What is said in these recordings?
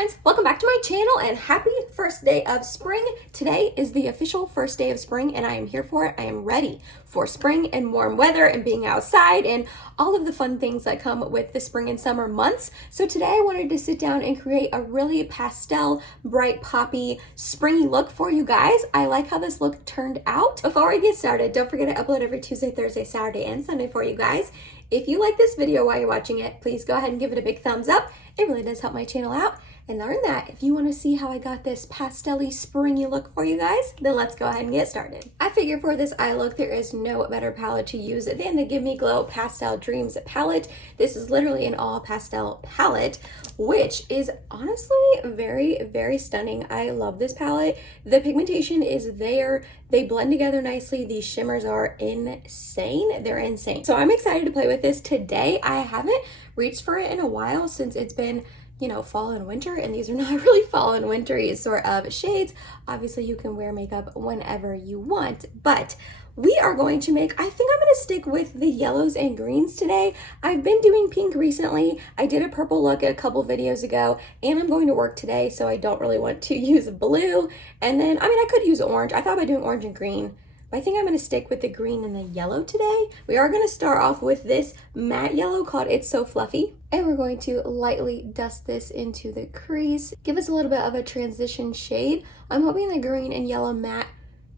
friends, welcome back to my channel and happy first day of spring. Today is the official first day of spring and I am here for it. I am ready for spring and warm weather and being outside and all of the fun things that come with the spring and summer months. So today I wanted to sit down and create a really pastel, bright, poppy, springy look for you guys. I like how this look turned out. Before we get started, don't forget to upload every Tuesday, Thursday, Saturday, and Sunday for you guys. If you like this video while you're watching it, please go ahead and give it a big thumbs up. It really does help my channel out. And learn that if you want to see how I got this pastel-y, springy look for you guys, then let's go ahead and get started. I figure for this eye look, there is no better palette to use than the Give Me Glow Pastel Dreams palette. This is literally an all pastel palette, which is honestly very, very stunning. I love this palette. The pigmentation is there. They blend together nicely. These shimmers are insane. They're insane. So I'm excited to play with this today. I haven't reached for it in a while since it's been, you know, fall and winter, and these are not really fall and wintry sort of shades. Obviously you can wear makeup whenever you want, but we are going to make, I think I'm going to stick with the yellows and greens today. I've been doing pink recently. I did a purple look a couple videos ago, and I'm going to work today, so I don't really want to use blue. And then, I mean, I could use orange. I thought about doing orange and green, but I think I'm going to stick with the green and the yellow today. We are going to start off with this matte yellow called It's So Fluffy. And we're going to lightly dust this into the crease. Give us a little bit of a transition shade. I'm hoping the green and yellow matte,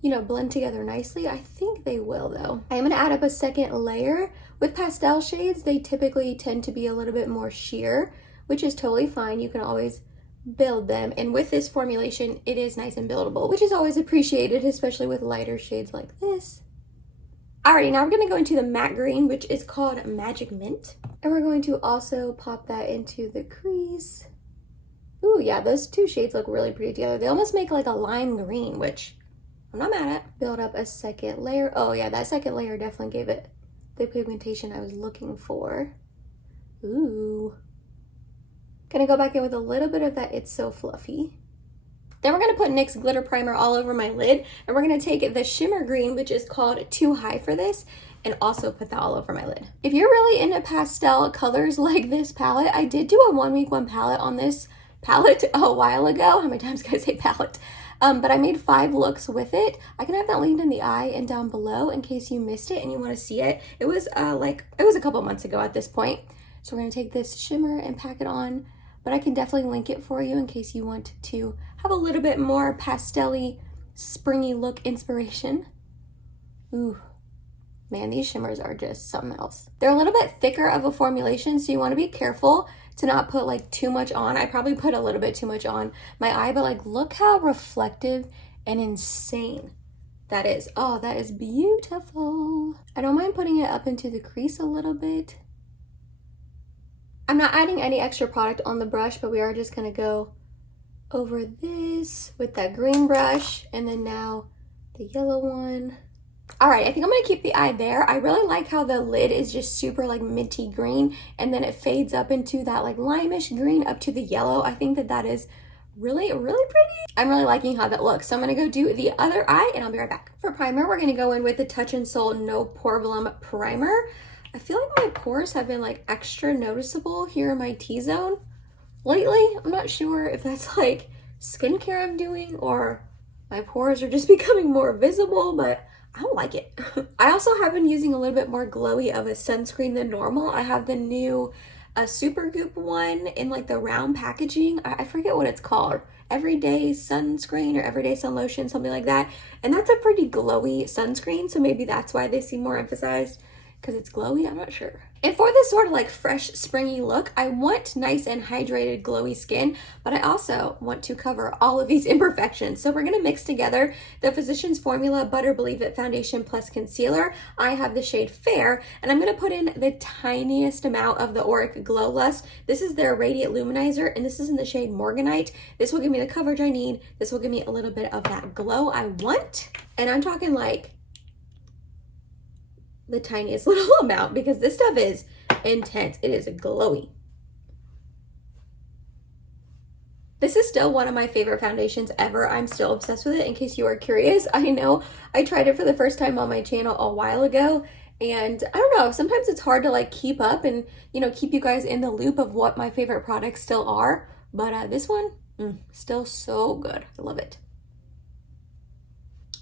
you know, blend together nicely. I think they will though. I am going to add up a second layer. With pastel shades, they typically tend to be a little bit more sheer, which is totally fine. You can always build them, and with this formulation it is nice and buildable, which is always appreciated, especially with lighter shades like this. Alrighty, now we're going to go into the matte green, which is called Magic Mint, and we're going to also pop that into the crease. Ooh, yeah, those two shades look really pretty together. They almost make like a lime green, which I'm not mad at. Build up a second layer. Oh yeah, that second layer definitely gave it the pigmentation I was looking for. Ooh. Gonna go back in with a little bit of that It's So Fluffy. Then we're gonna put NYX glitter primer all over my lid, and we're gonna take the shimmer green, which is called Too High for this, and also put that all over my lid. If you're really into pastel colors like this palette, I did do a 1 week 1 palette on this palette a while ago. How many times can I say palette? But I made 5 looks with it. I can have that linked in the eye and down below in case you missed it and you want to see it. It was it was a couple months ago at this point. So we're gonna take this shimmer and pack it on, but I can definitely link it for you in case you want to have a little bit more pastel-y, springy look inspiration. Ooh, man, these shimmers are just something else. They're a little bit thicker of a formulation, so you want to be careful to not put like too much on. I probably put a little bit too much on my eye, but like look how reflective and insane that is. Oh, that is beautiful. I don't mind putting it up into the crease a little bit. I'm not adding any extra product on the brush, but we are just gonna go over this with that green brush, and then now the yellow one. All right, I think I'm gonna keep the eye there. I really like how the lid is just super like minty green, and then it fades up into that like limeish green up to the yellow. I think that that is really, really pretty. I'm really liking how that looks. So I'm gonna go do the other eye, and I'll be right back. For primer, we're gonna go in with the Touch in Sol No Pore Volume Primer. I feel like my pores have been like extra noticeable here in my T-zone lately. I'm not sure if that's like skincare I'm doing or my pores are just becoming more visible, but I don't like it. I also have been using a little bit more glowy of a sunscreen than normal. I have the new Super Goop one in like the round packaging. I forget what it's called. Everyday sunscreen or everyday sun lotion, something like that. And that's a pretty glowy sunscreen, so maybe that's why they seem more emphasized, because it's glowy, I'm not sure. And for this sort of like fresh, springy look, I want nice and hydrated, glowy skin, but I also want to cover all of these imperfections. So we're gonna mix together the Physicians Formula Butter Believe It Foundation Plus Concealer. I have the shade Fair, and I'm gonna put in the tiniest amount of the Auric Glow Lust. This is their Radiant Luminizer, and this is in the shade Morganite. This will give me the coverage I need. This will give me a little bit of that glow I want. And I'm talking like the tiniest little amount, because this stuff is intense. It is glowy. This is still one of my favorite foundations ever. I'm still obsessed with it, in case you are curious. I know I tried it for the first time on my channel a while ago, and I don't know, sometimes it's hard to like keep up and, you know, keep you guys in the loop of what my favorite products still are. But this one, still so good. I love it.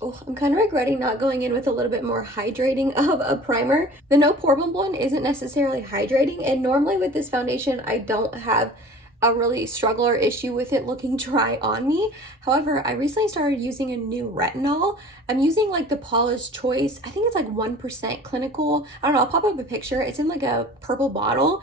Oh, I'm kind of regretting not going in with a little bit more hydrating of a primer. The No Pore Bump one isn't necessarily hydrating, and normally with this foundation, I don't have a really struggle or issue with it looking dry on me. However, I recently started using a new retinol. I'm using like the Paula's Choice. I think it's like 1% clinical. I don't know, I'll pop up a picture. It's in like a purple bottle.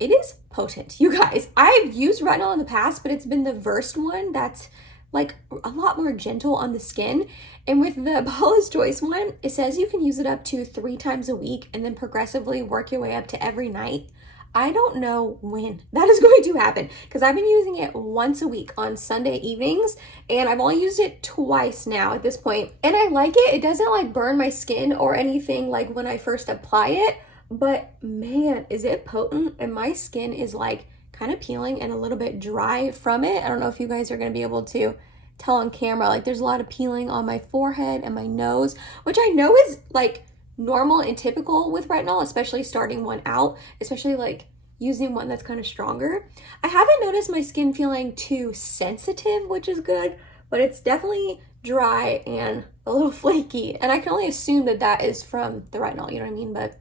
It is potent, you guys. I've used retinol in the past, but it's been the Versed one that's like a lot more gentle on the skin. And with the Paula's Choice one, it says you can use it up to 3 times a week and then progressively work your way up to every night. I don't know when that is going to happen because I've been using it once a week on Sunday evenings, and I've only used it twice now at this point. And I like it. It doesn't like burn my skin or anything like when I first apply it, but man, is it potent, and my skin is like kind of peeling and a little bit dry from it. I don't know if you guys are going to be able to tell on camera. Like there's a lot of peeling on my forehead and my nose, which I know is like normal and typical with retinol, especially starting one out, especially like using one that's kind of stronger. I haven't noticed my skin feeling too sensitive, which is good, but it's definitely dry and a little flaky, and I can only assume that that is from the retinol, you know what I mean? But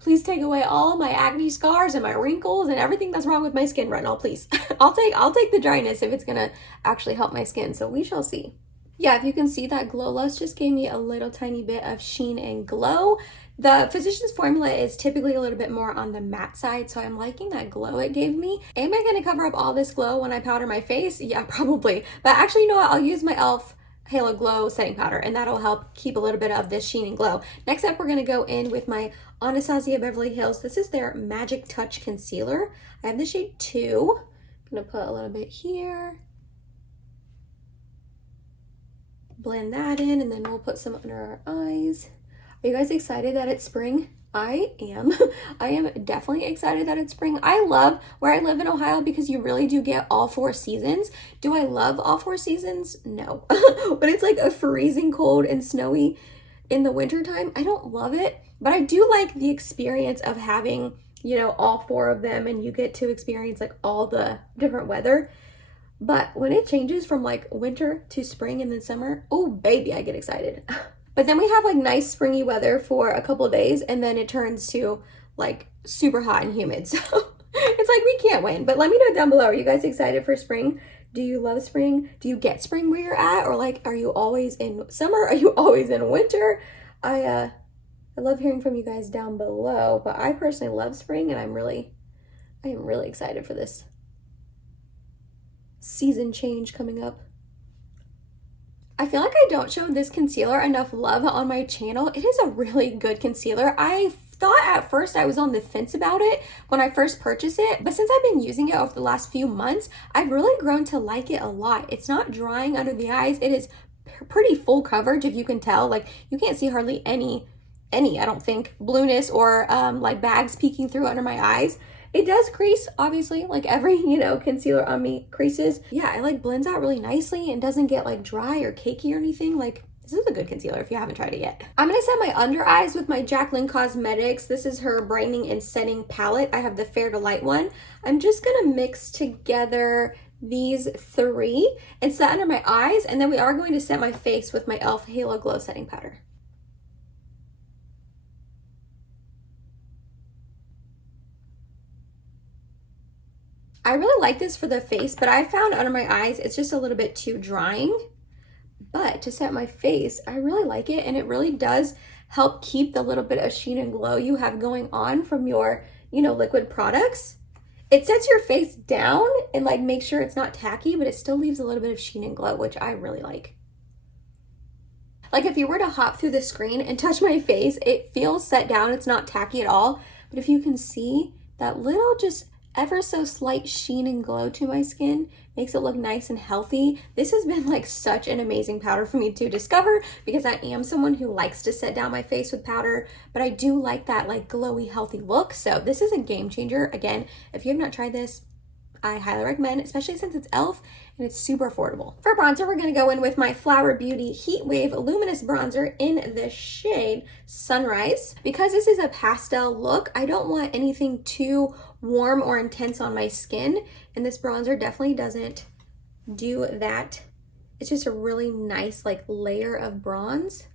please take away all my acne scars and my wrinkles and everything that's wrong with my skin, retinol, please. I'll take the dryness if it's gonna actually help my skin, so we shall see. Yeah, if you can see, that Glow Lust just gave me a little tiny bit of sheen and glow. The Physicians Formula is typically a little bit more on the matte side, so I'm liking that glow it gave me. Am I gonna cover up all this glow when I powder my face? Yeah, probably. But actually, you know what? I'll use my e.l.f. Halo Glow setting powder, and that'll help keep a little bit of this sheen and glow. Next up, we're gonna go in with my Anastasia Beverly Hills. This is their Magic Touch Concealer. I have the shade 2. I'm gonna put a little bit here. Blend that in, and then we'll put some under our eyes. Are you guys excited that it's spring? I am. I am definitely excited that it's spring. I love where I live in Ohio because you really do get all 4 seasons. Do I love all 4 seasons? No. But it's like a freezing cold and snowy in the wintertime. I don't love it, but I do like the experience of having, you know, all 4 of them, and you get to experience like all the different weather. But when it changes from like winter to spring and then summer, oh baby, I get excited. But then we have like nice springy weather for a couple days, and then it turns to like super hot and humid. So it's like we can't win. But let me know down below, are you guys excited for spring? Do you love spring? Do you get spring where you're at? Or like, are you always in summer? Are you always in winter? I love hearing from you guys down below, but I personally love spring, and I am really excited for this season change coming up. I feel like I don't show this concealer enough love on my channel. It is a really good concealer. I thought at first I was on the fence about it when I first purchased it, but since I've been using it over the last few months, I've really grown to like it a lot. It's not drying under the eyes. It is pretty full coverage, if you can tell. Like you can't see hardly any, I don't think, blueness or like bags peeking through under my eyes. It does crease, obviously, like every, you know, concealer on me creases. Yeah, it like blends out really nicely and doesn't get like dry or cakey or anything. Like, this is a good concealer if you haven't tried it yet. I'm gonna set my under eyes with my Kylie Cosmetics. This is her brightening and setting palette. I have the Fair to Light one. I'm just gonna mix together these 3 and set under my eyes, and then we are going to set my face with my e.l.f. Halo Glow setting powder. I really like this for the face, but I found under my eyes it's just a little bit too drying. But to set my face, I really like it, and it really does help keep the little bit of sheen and glow you have going on from your, you know, liquid products. It sets your face down and like makes sure it's not tacky, but it still leaves a little bit of sheen and glow, which I really like. Like if you were to hop through the screen and touch my face, it feels set down. It's not tacky at all. But if you can see that little just ever so slight sheen and glow to my skin, makes it look nice and healthy. This has been like such an amazing powder for me to discover because I am someone who likes to set down my face with powder, but I do like that like glowy, healthy look. So this is a game changer. Again, if you have not tried this, I highly recommend, especially since it's e.l.f. and it's super affordable. For bronzer, we're going to go in with my Flower Beauty Heat Wave Luminous Bronzer in the shade Sunrise. Because this is a pastel look, I don't want anything too warm or intense on my skin, and this bronzer definitely doesn't do that. It's just a really nice like layer of bronze.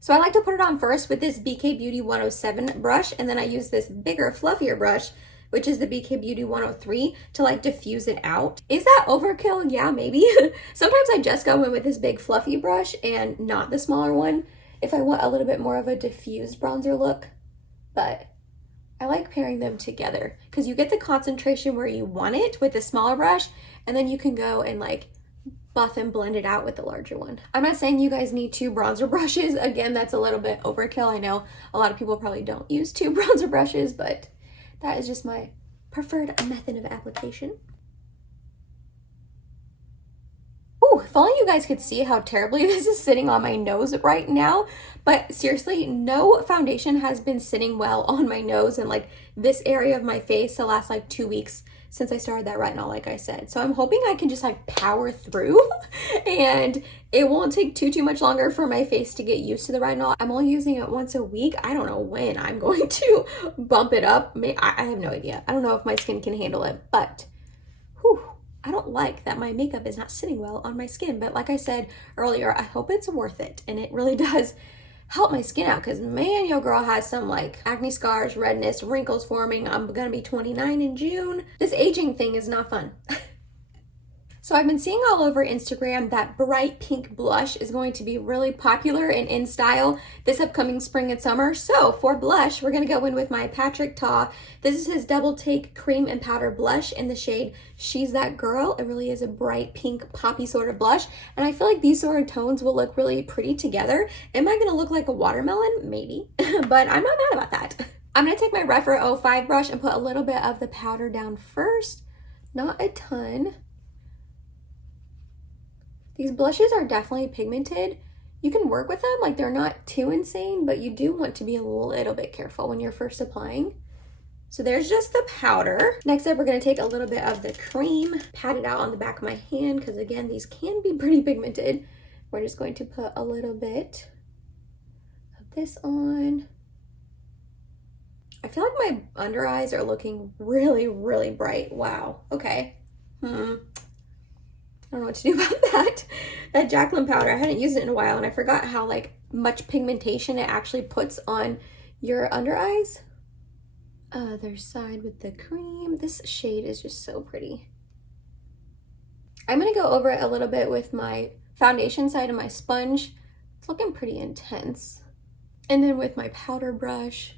So I like to put it on first with this BK Beauty 107 brush, and then I use this bigger, fluffier brush, which is the BK Beauty 103, to like diffuse it out. Is that overkill? Yeah, maybe. Sometimes I just go in with this big fluffy brush and not the smaller one if I want a little bit more of a diffused bronzer look. But I like pairing them together because you get the concentration where you want it with the smaller brush, and then you can go and like buff and blend it out with the larger one. I'm not saying you guys need 2 bronzer brushes. Again, that's a little bit overkill. I know a lot of people probably don't use 2 bronzer brushes, but that is just my preferred method of application. Ooh, if only you guys could see how terribly this is sitting on my nose right now. But seriously, no foundation has been sitting well on my nose and like this area of my face the last like 2 weeks since I started that retinol, like I said. So I'm hoping I can just like power through and it won't take too much longer for my face to get used to the retinol. I'm only using it once a week. I don't know when I'm going to bump it up. I have no idea. I don't know if my skin can handle it, but whew, I don't like that my makeup is not sitting well on my skin. But like I said earlier, I hope it's worth it. And it really does help my skin out, because man, your girl has some like acne scars, redness, wrinkles forming. I'm gonna be 29 in June. This aging thing is not fun. So I've been seeing all over Instagram that bright pink blush is going to be really popular and in style this upcoming spring and summer. So for blush, we're going to go in with my Patrick Ta. This is his Double Take Cream and Powder Blush in the shade She's That Girl. It really is a bright pink poppy sort of blush. And I feel like these sort of tones will look really pretty together. Am I going to look like a watermelon? Maybe, but I'm not mad about that. I'm going to take my Referral 05 brush and put a little bit of the powder down first. Not a ton. These blushes are definitely pigmented. You can work with them, like they're not too insane, but you do want to be a little bit careful when you're first applying. So there's just the powder. Next up, we're gonna take a little bit of the cream, pat it out on the back of my hand, because again, these can be pretty pigmented. We're just going to put a little bit of this on. I feel like my under eyes are looking really, really bright. Wow, okay. I don't know what to do about that. That Jaclyn powder, I hadn't used it in a while, and I forgot how like much pigmentation it actually puts on your under eyes. Other side with the cream. This shade is just so pretty. I'm gonna go over it a little bit with my foundation side of my sponge. It's looking pretty intense. And then with my powder brush.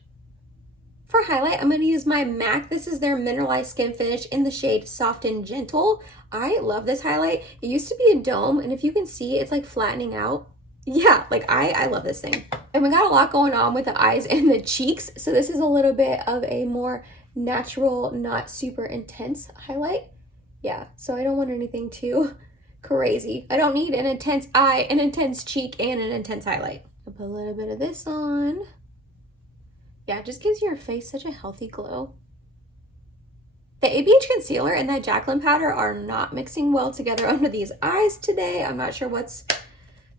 For highlight, I'm going to use my MAC. This is their Mineralized Skin Finish in the shade Soft and Gentle. I love this highlight. It used to be a dome, and if you can see, it's like flattening out. Yeah, like I love this thing. And we got a lot going on with the eyes and the cheeks, so this is a little bit of a more natural, not super intense highlight. Yeah, so I don't want anything too crazy. I don't need an intense eye, an intense cheek, and an intense highlight. I'll put a little bit of this on. Yeah, it just gives your face such a healthy glow. The ABH concealer and that Jaclyn powder are not mixing well together under these eyes today. I'm not sure what's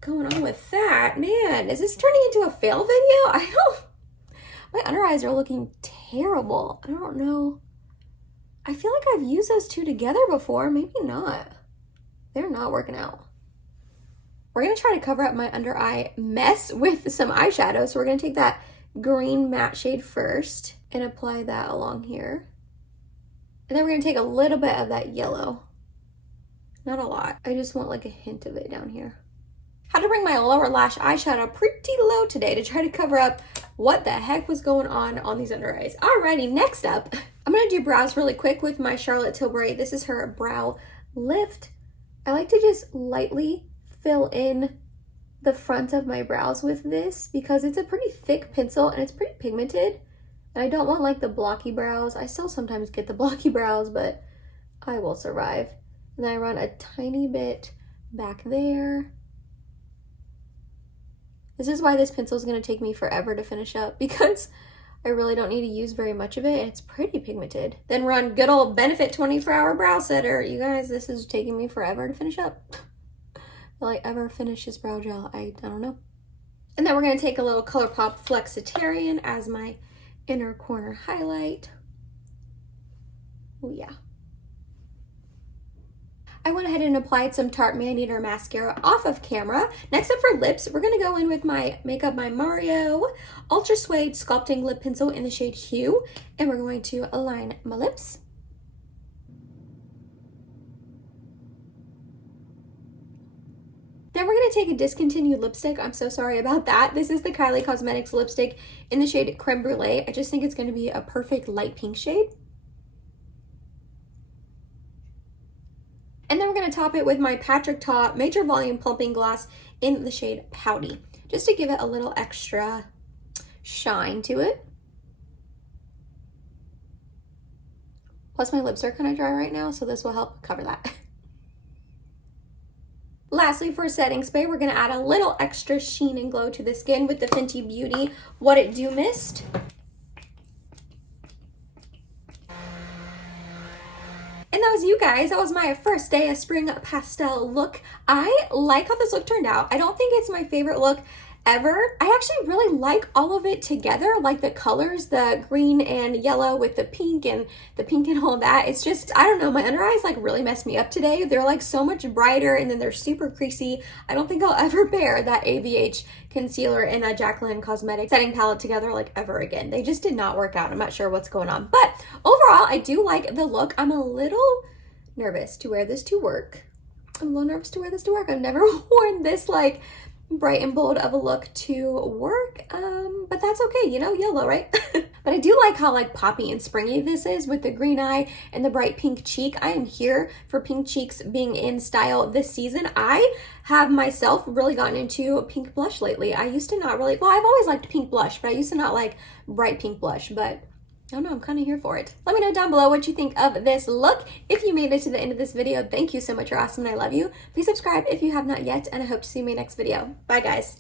going on with that. Man, is this turning into a fail video? My under eyes are looking terrible. I don't know. I feel like I've used those two together before. Maybe not. They're not working out. We're going to try to cover up my under eye mess with some eyeshadow. So we're going to take that green matte shade first and apply that along here. And then we're going to take a little bit of that yellow. Not a lot. I just want like a hint of it down here. Had to bring my lower lash eyeshadow pretty low today to try to cover up what the heck was going on these under eyes. Alrighty, next up, I'm going to do brows really quick with my Charlotte Tilbury. This is her brow lift. I like to just lightly fill in the front of my brows with this because it's a pretty thick pencil and it's pretty pigmented. And I don't want like the blocky brows. I still sometimes get the blocky brows, but I will survive. And then I run a tiny bit back there. This is why this pencil is going to take me forever to finish up, because I really don't need to use very much of it, and it's pretty pigmented. Then run good old Benefit 24-hour brow setter. You guys, this is taking me forever to finish up. Will I ever finish this brow gel? I don't know. And then we're going to take a little ColourPop Flexitarian as my inner corner highlight. Oh yeah. I went ahead and applied some Tarte Man Eater mascara off of camera. Next up for lips, we're gonna go in with my Makeup by Mario Ultra Suede Sculpting Lip Pencil in the shade Hue, and we're going to align my lips. Then we're gonna take a discontinued lipstick. I'm so sorry about that. This is the Kylie Cosmetics lipstick in the shade Creme Brulee. I just think it's gonna be a perfect light pink shade. And then we're going to top it with my Patrick Ta Major Volume Plumping Gloss in the shade Pouty, just to give it a little extra shine to it. Plus my lips are kind of dry right now, so this will help cover that. Lastly, for setting spray, we're going to add a little extra sheen and glow to the skin with the Fenty Beauty What It Do Mist. And that was you guys. That was my first day of spring pastel look. I like how this look turned out. I don't think it's my favorite look ever. I actually really like all of it together, like the colors, the green and yellow with the pink and all that. It's just, I don't know, my under eyes like really messed me up today. They're like so much brighter and then they're super creasy. I don't think I'll ever pair that ABH concealer and a Jaclyn Cosmetics setting palette together like ever again. They just did not work out. I'm not sure what's going on, but overall I do like the look. I'm a little nervous to wear this to work. I'm a little nervous to wear this to work. I've never worn this like bright and bold of a look to work, but that's okay, you know, yellow, right? But I do like how like poppy and springy this is with the green eye and the bright pink cheek. I am here for pink cheeks being in style this season. I have myself really gotten into pink blush lately. I used to not really, well, I've always liked pink blush, but I used to not like bright pink blush, but I don't know, I'm kind of here for it. Let me know down below what you think of this look. If you made it to the end of this video, thank you so much. You're awesome and I love you. Please subscribe if you have not yet, and I hope to see you in my next video. Bye, guys.